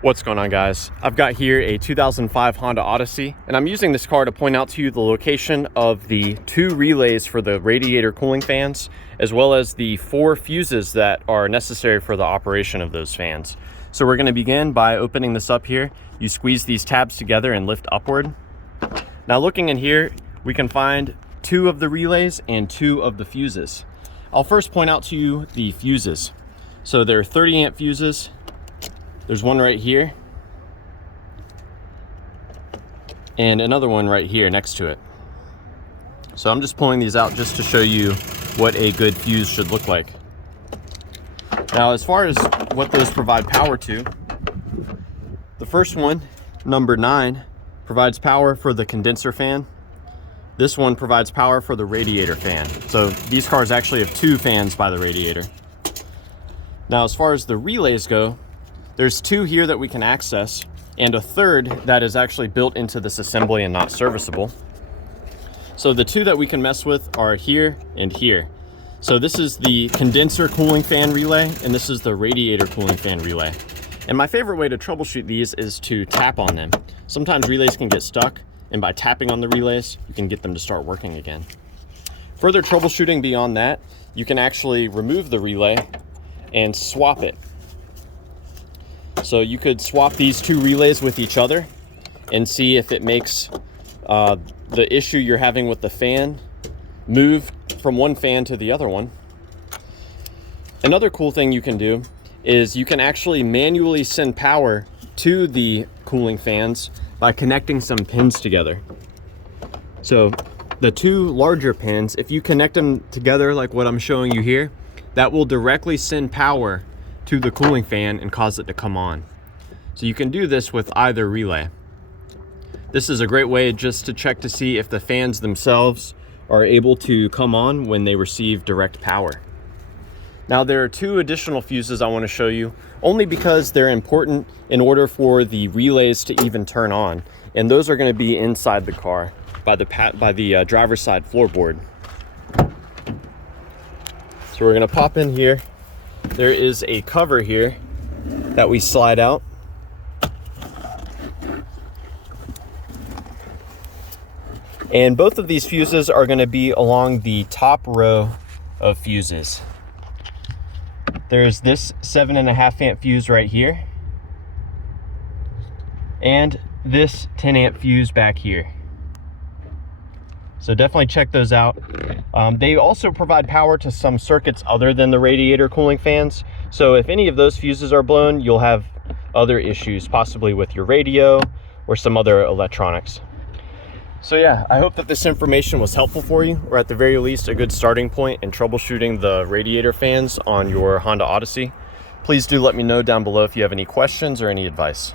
What's going on, guys? I've got here a 2005 Honda Odyssey, and I'm using this car to point out to you the location of the 2 relays for the radiator cooling fans, as well as the 4 fuses that are necessary for the operation of those fans. So we're going to begin by opening this up here. You squeeze these tabs together and lift upward. Now looking in here, we can find 2 of the relays and 2 of the fuses. I'll first point out to you the fuses. So they're 30 amp fuses. There's one right here and another one right here next to it. So I'm just pulling these out just to show you what a good fuse should look like. Now, as far as what those provide power to, the first one, number 9, provides power for the condenser fan. This one provides power for the radiator fan. So these cars actually have 2 fans by the radiator. Now, as far as the relays go, there's 2 here that we can access, and a third that is actually built into this assembly and not serviceable. So the 2 that we can mess with are here and here. So this is the condenser cooling fan relay, and this is the radiator cooling fan relay. And my favorite way to troubleshoot these is to tap on them. Sometimes relays can get stuck, and by tapping on the relays, you can get them to start working again. Further troubleshooting beyond that, you can actually remove the relay and swap it. So you could swap these 2 relays with each other and see if it makes the issue you're having with the fan move from one fan to the other one. Another cool thing you can do is you can actually manually send power to the cooling fans by connecting some pins together. So the 2 larger pins, if you connect them together like what I'm showing you here, that will directly send power to the cooling fan and cause it to come on. So you can do this with either relay. This is a great way just to check to see if the fans themselves are able to come on when they receive direct power. Now there are 2 additional fuses I want to show you, only because they're important in order for the relays to even turn on, and those are going to be inside the car by the driver's side floorboard. So we're going to pop in here. There is a cover here that we slide out. And both of these fuses are going to be along the top row of fuses. There's this 7.5 amp fuse right here, and this 10 amp fuse back here. So definitely check those out. They also provide power to some circuits other than the radiator cooling fans. So if any of those fuses are blown, you'll have other issues, possibly with your radio or some other electronics. So yeah, I hope that this information was helpful for you, or at the very least a good starting point in troubleshooting the radiator fans on your Honda Odyssey. Please do let me know down below if you have any questions or any advice.